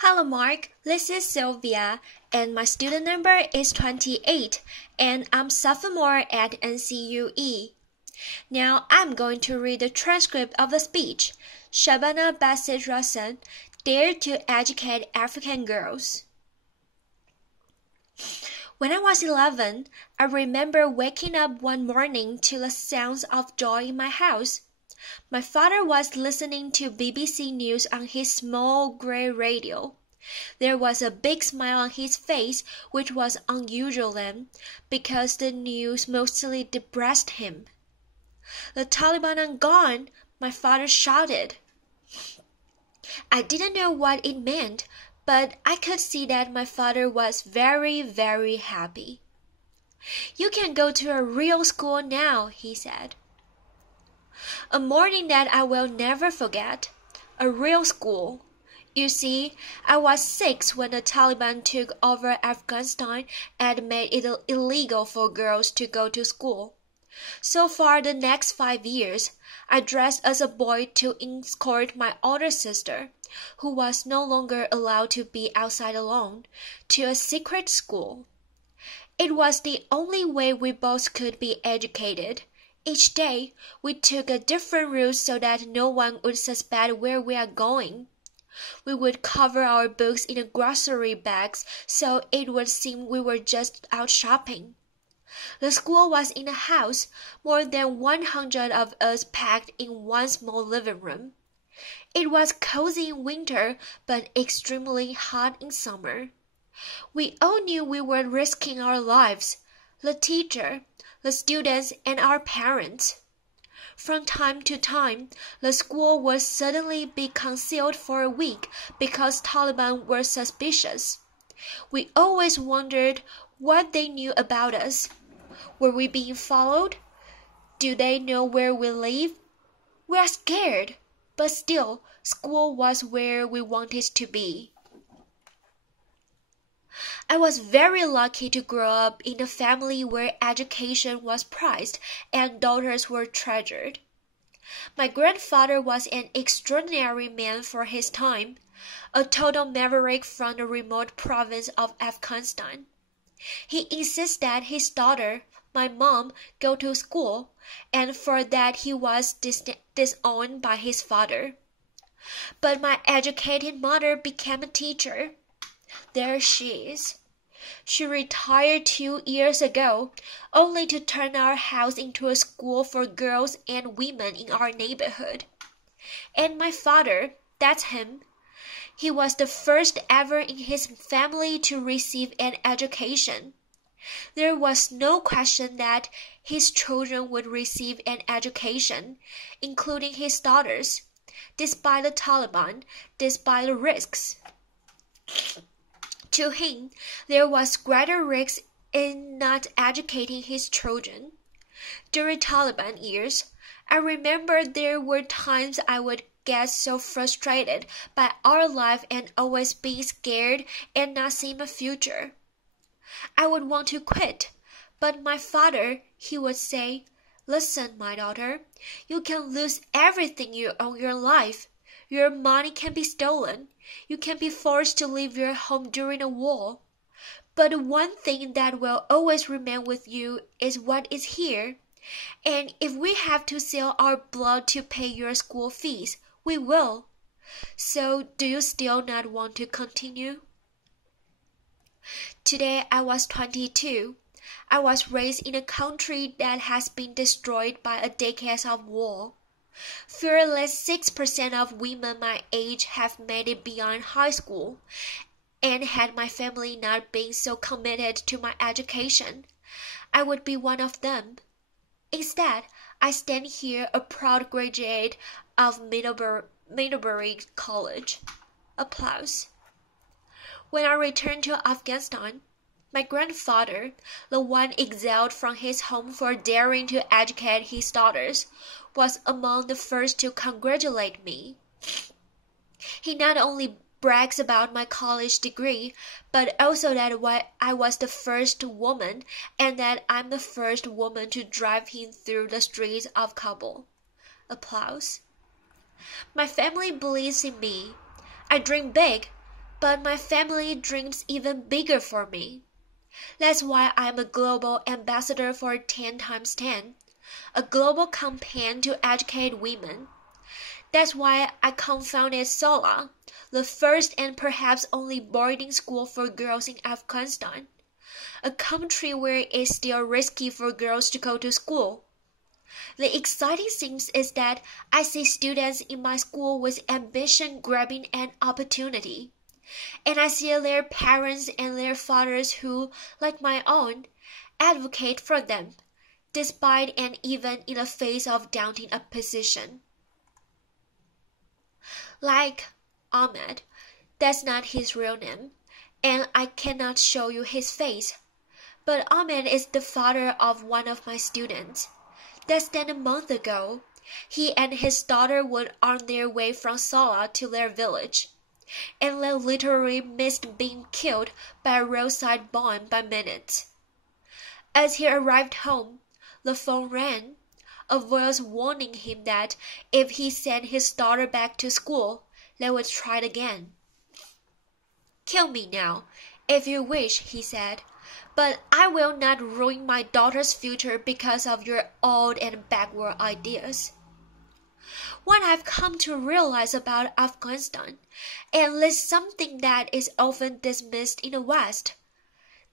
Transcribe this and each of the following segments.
Hello, Mark. This is Sylvia, and my student number is 28, and I'm sophomore at NCUE. Now I'm going to read the transcript of the speech. Shabana Bassett Russon, Dare to Educate African Girls. When I was 11, I remember waking up one morning to the sounds of joy in my house. My father was listening to BBC News on his small grey radio. There was a big smile on his face, which was unusual then, because the news mostly depressed him. "The Taliban are gone!" my father shouted. I didn't know what it meant, but I could see that my father was very, very happy. "You can go to a real school now," he said. A morning that I will never forget. A real school. You see, I was 6 when the Taliban took over Afghanistan and made it illegal for girls to go to school. So for the next 5 years, I dressed as a boy to escort my older sister, who was no longer allowed to be outside alone, to a secret school. It was the only way we both could be educated. Each day, we took a different route so that no one would suspect where we are going. We would cover our books in grocery bags so it would seem we were just out shopping. The school was in a house, more than 100 of us packed in one small living room. It was cozy in winter, but extremely hot in summer. We all knew we were risking our lives, the teacher, the students, and our parents. From time to time, the school would suddenly be concealed for a week because Taliban were suspicious. We always wondered what they knew about us. Were we being followed? Do they know where we live? We are scared, but still, school was where we wanted to be. I was very lucky to grow up in a family where education was prized and daughters were treasured. My grandfather was an extraordinary man for his time, a total maverick from the remote province of Afghanistan. He insisted that his daughter, my mom, go to school, and for that he was disowned by his father. But my educated mother became a teacher. There she is. She retired 2 years ago, only to turn our house into a school for girls and women in our neighborhood. And my father, that's him. He was the first ever in his family to receive an education. There was no question that his children would receive an education, including his daughters, despite the Taliban, despite the risks. To him, there was greater risk in not educating his children. During Taliban years, I remember there were times I would get so frustrated by our life and always being scared and not seeing a future. I would want to quit, but my father, he would say, "Listen, my daughter, you can lose everything you own in your life. Your money can be stolen. You can be forced to leave your home during a war. But one thing that will always remain with you is what is here. And if we have to sell our blood to pay your school fees, we will. So do you still not want to continue?" Today I was 22. I was raised in a country that has been destroyed by a decade of war. Fewer 6% of women my age have made it beyond high school, and had my family not been so committed to my education, I would be one of them. Instead, I stand here a proud graduate of Middlebury College. Applause. When I returned to Afghanistan, my grandfather, the one exiled from his home for daring to educate his daughters, was among the first to congratulate me. He not only brags about my college degree, but also that I was the first woman and that I'm the first woman to drive him through the streets of Kabul. Applause. My family believes in me. I dream big, But my family dreams even bigger for me. That's why I'm a global ambassador for 10 times 10, a global campaign to educate women. That's why I co-founded SOLA, the first and perhaps only boarding school for girls in Afghanistan, a country where it's still risky for girls to go to school. The exciting thing is that I see students in my school with ambition grabbing an opportunity. And I see their parents and their fathers who, like my own, advocate for them, despite and even in the face of doubting opposition. Like Ahmed, that's not his real name, and I cannot show you his face. But Ahmed is the father of one of my students. Less than a month ago, he and his daughter were on their way from Sala to their village, and they literally missed being killed by a roadside bomb by minutes. As he arrived home, the phone rang, a voice warning him that if he sent his daughter back to school, they would try it again. "Kill me now, if you wish," he said, "but I will not ruin my daughter's future because of your old and backward ideas." What I've come to realize about Afghanistan, and it's something that is often dismissed in the West,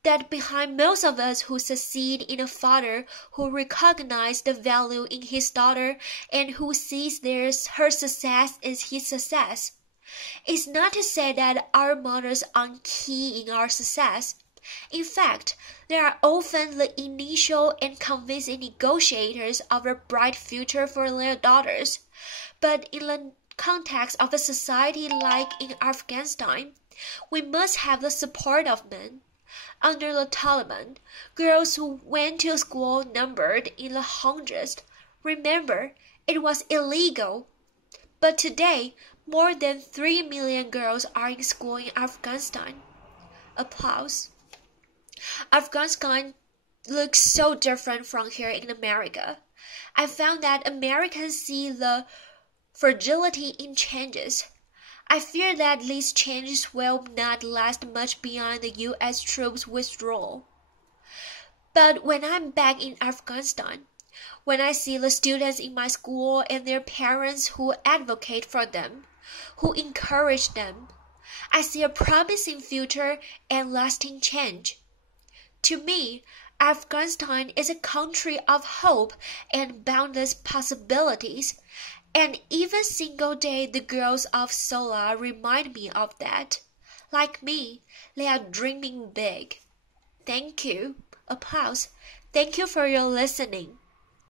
that behind most of us who succeed in a father who recognizes the value in his daughter and who sees her success as his success, is not to say that our mothers aren't key in our success. In fact, they are often the initial and convincing negotiators of a bright future for their daughters. But in the context of a society like in Afghanistan, we must have the support of men. Under the Taliban, girls who went to school numbered in the hundreds. Remember, it was illegal. But today, more than 3 million girls are in school in Afghanistan. Applause. Afghanistan looks so different from here in America. I found that Americans see the fragility in changes. I fear that these changes will not last much beyond the U.S. troops' withdrawal. But when I'm back in Afghanistan, when I see the students in my school and their parents who advocate for them, who encourage them, I see a promising future and lasting change. To me, Afghanistan is a country of hope and boundless possibilities, and even single day the girls of Sola remind me of that. Like me, they are dreaming big. Thank you. Applause. Thank you for your listening.